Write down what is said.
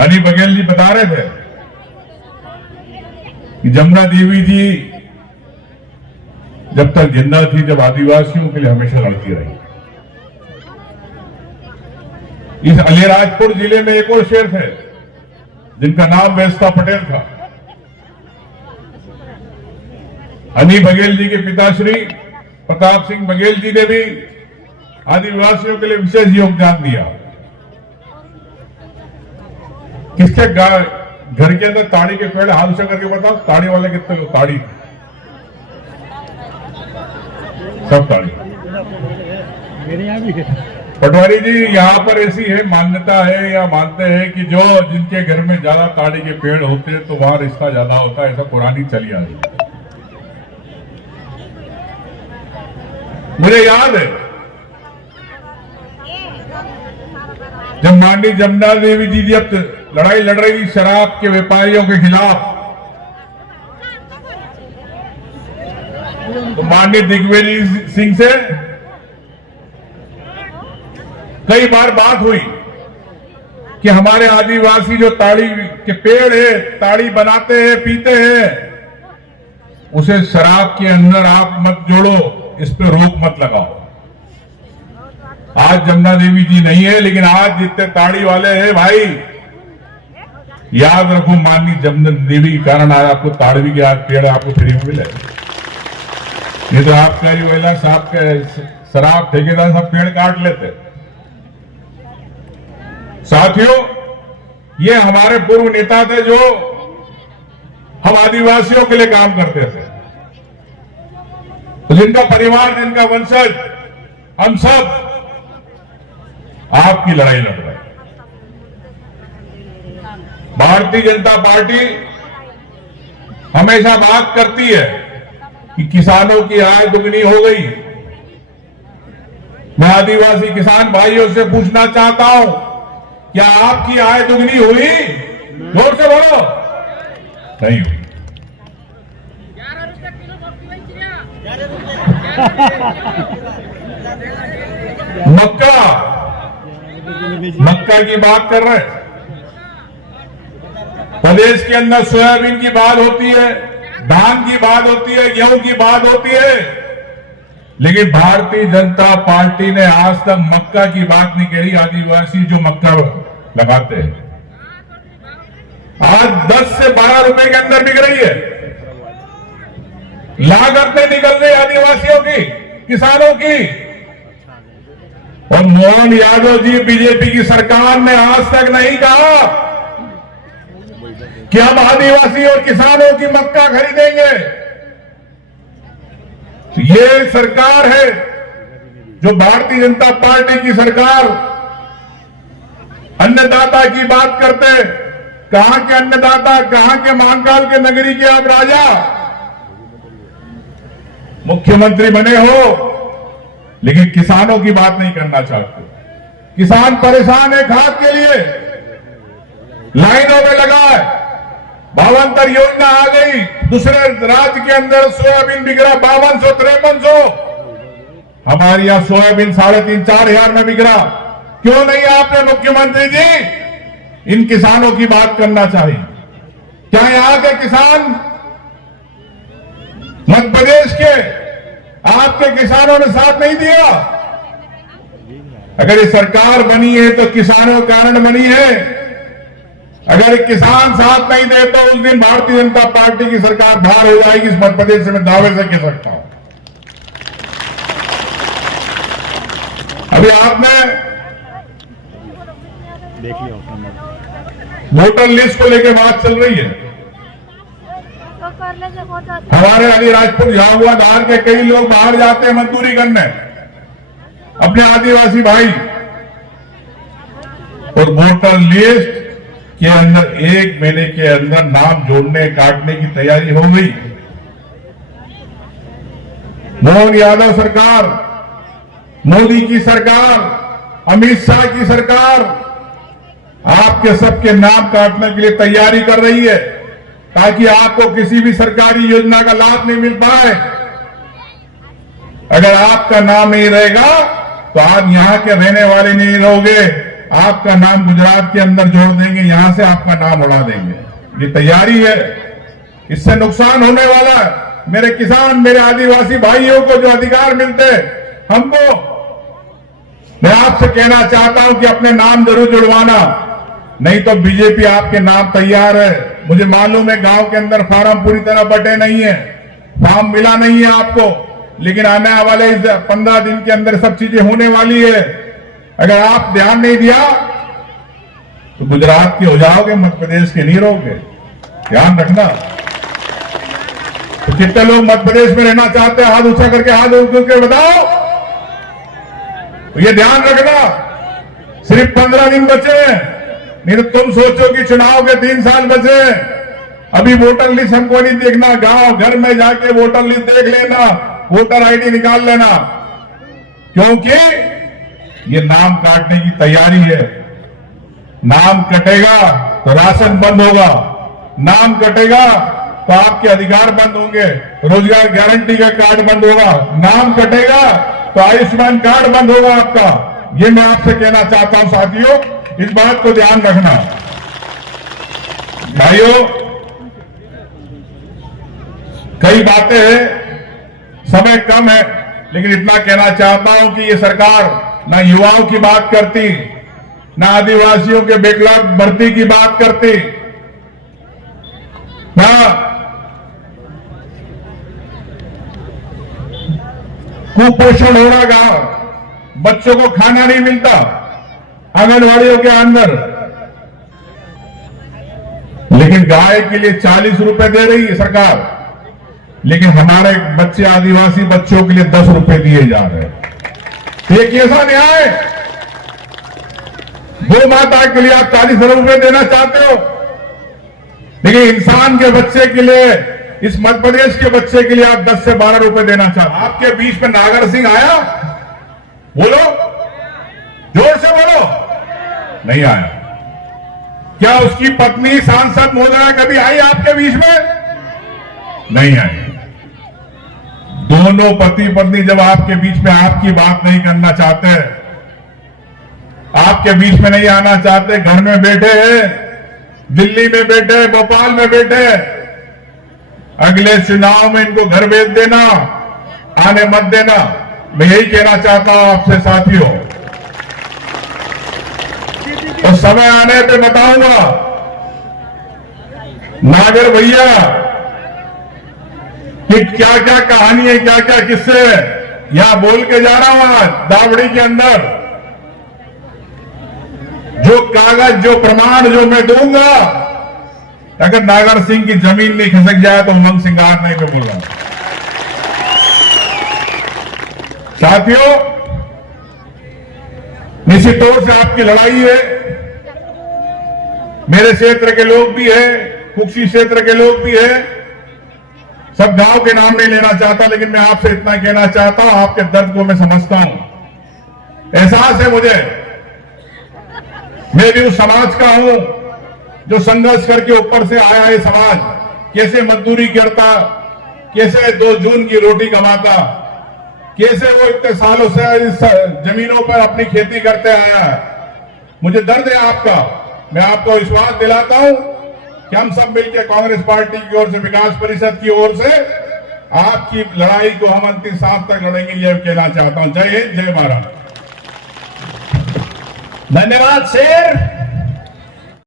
हनी बघेल जी बता रहे थे कि जमुना देवी जी जब तक जिंदा थी, जब आदिवासियों के लिए हमेशा लड़ती रही। इस अलीराजपुर जिले में एक और शेर थे जिनका नाम बेस्ता पटेल था। हनी बघेल जी के पिताश्री प्रताप सिंह बघेल जी ने भी आदिवासियों के लिए विशेष योगदान दिया। किसके घर के अंदर ताड़ी के पेड़, हाथ ऊंचा करके बताओ, ताड़ी वाले कितने लोग? ताड़ी, सब ताड़ी। मेरे यहाँ भी है। पटवारी जी, यहाँ पर ऐसी है मान्यता है या मानते हैं कि जो जिनके घर में ज्यादा ताड़ी के पेड़ होते हैं तो वहां रिश्ता ज्यादा होता है, ऐसा पुरानी चली आ रही है। मुझे याद है जब माननीय जमुना देवी जी जब लड़ाई लड़ रही थी शराब के व्यापारियों के खिलाफ, तो माननीय दिग्विजय सिंह से कई बार बात हुई कि हमारे आदिवासी जो ताड़ी के पेड़ है, ताड़ी बनाते हैं, पीते हैं, उसे शराब के अंदर आप मत जोड़ो, इस पे रोक मत लगाओ। आज जमुना देवी जी नहीं है, लेकिन आज जितने ताड़ी वाले हैं भाई, याद रखो माननीय जमुना देवी के कारण आज आपको ताड़वी के आज पेड़ आपको फ्री में मिले। नहीं तो आपका ही वेला साहब के शराब ठेकेदार सब पेड़ काट लेते। साथियों, ये हमारे पूर्व नेता थे जो हम आदिवासियों के लिए काम करते थे, तो जिनका परिवार, जिनका वंशज, हम सब आपकी लड़ाई लड़ रहे हैं। भारतीय जनता पार्टी हमेशा बात करती है कि किसानों की आय दुगनी हो गई। मैं आदिवासी किसान भाइयों से पूछना चाहता हूं, क्या आपकी आय दुगनी हुई? जोर से बोलो। नहीं हुई। मक्का की बात कर रहे हैं। प्रदेश के अंदर सोयाबीन की बात होती है, धान की बात होती है, गेहूं की बात होती है, लेकिन भारतीय जनता पार्टी ने आज तक मक्का की बात नहीं करी। आदिवासी जो मक्का लगाते हैं आज 10 से 12 रुपए के अंदर बिक रही है। लागत नहीं निकल रही आदिवासियों की, किसानों की। और मोहन यादव जी, बीजेपी की सरकार ने आज तक नहीं कहा कि हम आदिवासी और किसानों की मक्का खरीदेंगे। तो ये सरकार है जो भारतीय जनता पार्टी की सरकार, अन्नदाता की बात करते। कहां के अन्नदाता, कहां के महाकाल के नगरी के आप राजा, मुख्यमंत्री बने हो, लेकिन किसानों की बात नहीं करना चाहते। किसान परेशान है खाद के लिए, लाइनों में लगा है। भावांतर योजना आ गई, दूसरे राज्य के अंदर सोयाबीन बिक रहा 5200-5300, हमारे यहां सोयाबीन 3,500-4,000 में बिक रहा। क्यों नहीं आपने मुख्यमंत्री जी इन किसानों की बात करना चाहिए? क्या यहां के किसान, मध्य प्रदेश के आपके किसानों ने साथ नहीं दिया? अगर ये सरकार बनी है तो किसानों के कारण बनी है। अगर किसान साथ नहीं दे तो उस दिन भारतीय जनता पार्टी की सरकार बाहर हो जाएगी, इस मध्य प्रदेश से मैं दावे से कह सकता हूं। अभी आपने देख लिया वोटर लिस्ट को लेकर बात चल रही है। हमारे अलीराजपुर, झाबुआ, धार के कई लोग बाहर जाते हैं मजदूरी करने, अपने आदिवासी भाई, और वोटर लिस्ट के अंदर 1 महीने के अंदर नाम जोड़ने काटने की तैयारी हो गई। मोहन यादव सरकार, मोदी की सरकार, अमित शाह की सरकार आपके सबके नाम काटने के लिए तैयारी कर रही है, ताकि आपको किसी भी सरकारी योजना का लाभ नहीं मिल पाए। अगर आपका नाम नहीं रहेगा तो आप यहां के रहने वाले नहीं रहोगे, आपका नाम गुजरात के अंदर जोड़ देंगे, यहां से आपका नाम उड़ा देंगे। ये तैयारी है, इससे नुकसान होने वाला है। मेरे किसान, मेरे आदिवासी भाइयों को जो अधिकार मिलते हमको, मैं आपसे कहना चाहता हूं कि अपने नाम जरूर जुड़वाना, नहीं तो बीजेपी आपके नाम तैयार है। मुझे मालूम है गांव के अंदर फार्म पूरी तरह बटे नहीं है, फॉर्म मिला नहीं है आपको, लेकिन आने वाले इस 15 दिन के अंदर सब चीजें होने वाली है। अगर आप ध्यान नहीं दिया तो गुजरात के हो जाओगे, मध्य प्रदेश के नहीं रहोगे, ध्यान रखना। तो कितने लोग मध्य प्रदेश में रहना चाहते हैं? हाथ ऊंचा करके, हाथ ऊंचा करके बताओ। तो ये ध्यान रखना, सिर्फ 15 दिन बचे हैं, नहीं तो तुम सोचो कि चुनाव के 3 साल बचे हैं। अभी वोटर लिस्ट हमको नहीं देखना, गांव घर में जाके वोटर लिस्ट देख लेना, वोटर आईडी निकाल लेना, क्योंकि ये नाम काटने की तैयारी है। नाम कटेगा तो राशन बंद होगा, नाम कटेगा तो आपके अधिकार बंद होंगे, रोजगार गारंटी का कार्ड बंद होगा, नाम कटेगा तो आयुष्मान कार्ड बंद होगा आपका। ये मैं आपसे कहना चाहता हूं साथियों, इस बात को ध्यान रखना। भाइयों, कई बातें हैं, समय कम है, लेकिन इतना कहना चाहता हूं कि ये सरकार ना युवाओं की बात करती, ना आदिवासियों के बैकलॉग भर्ती की बात करती, ना कुपोषण हो रहा गांव, बच्चों को खाना नहीं मिलता आंगनवाड़ियों के अंदर, लेकिन गाय के लिए 40 रुपए दे रही है सरकार, लेकिन हमारे बच्चे आदिवासी बच्चों के लिए 10 रुपए दिए जा रहे हैं। ये कैसा न्याय? गौ माता के लिए आप 40 रुपए देना चाहते हो, लेकिन इंसान के बच्चे के लिए, इस मध्य प्रदेश के बच्चे के लिए आप 10 से 12 रुपए देना चाहते हो। आपके बीच में नागर सिंह आया? बोलो, जोर से बोलो। नहीं आया। क्या उसकी पत्नी सांसद मोदना कभी आई आपके बीच में? नहीं आई। दोनों पति पत्नी जब आपके बीच में आपकी बात नहीं करना चाहते, आपके बीच में नहीं आना चाहते, घर में बैठे हैं, दिल्ली में बैठे हैं, भोपाल में बैठे हैं, अगले चुनाव में इनको घर भेज देना, आने मत देना। मैं यही कहना चाहता हूं आपसे साथियों, और समय आने पे बताऊंगा नागर भैया कि क्या क्या कहानी है, क्या क्या किस्से यहां बोल के जा रहा हूं। आज दावड़ी के अंदर जो कागज, जो प्रमाण जो मैं दूंगा, अगर नागर सिंह की जमीन नहीं खिसक जाए तो उमंग सिंगार नहीं मैं बोल रहा हूं। साथियों, निश्चित तौर से आपकी लड़ाई है, मेरे क्षेत्र के लोग भी हैं, कुक्षी क्षेत्र के लोग भी हैं, सब गांव के नाम नहीं लेना चाहता, लेकिन मैं आपसे इतना कहना चाहता हूं, आपके दर्द को मैं समझता हूं, एहसास है मुझे। मैं भी उस समाज का हूं जो संघर्ष करके ऊपर से आया है। समाज कैसे मजदूरी करता, कैसे 2 जून की रोटी कमाता, कैसे वो इतने सालों से इस जमीनों पर अपनी खेती करते आया है। मुझे दर्द है आपका। मैं आपको विश्वास दिलाता हूं कि हम सब मिलकर कांग्रेस पार्टी की ओर से, विकास परिषद की ओर से आपकी लड़ाई को हम अंतिम सांस तक लड़ेंगे, यह कहना चाहता हूं। जय हिंद, जय भारत। धन्यवाद शेर।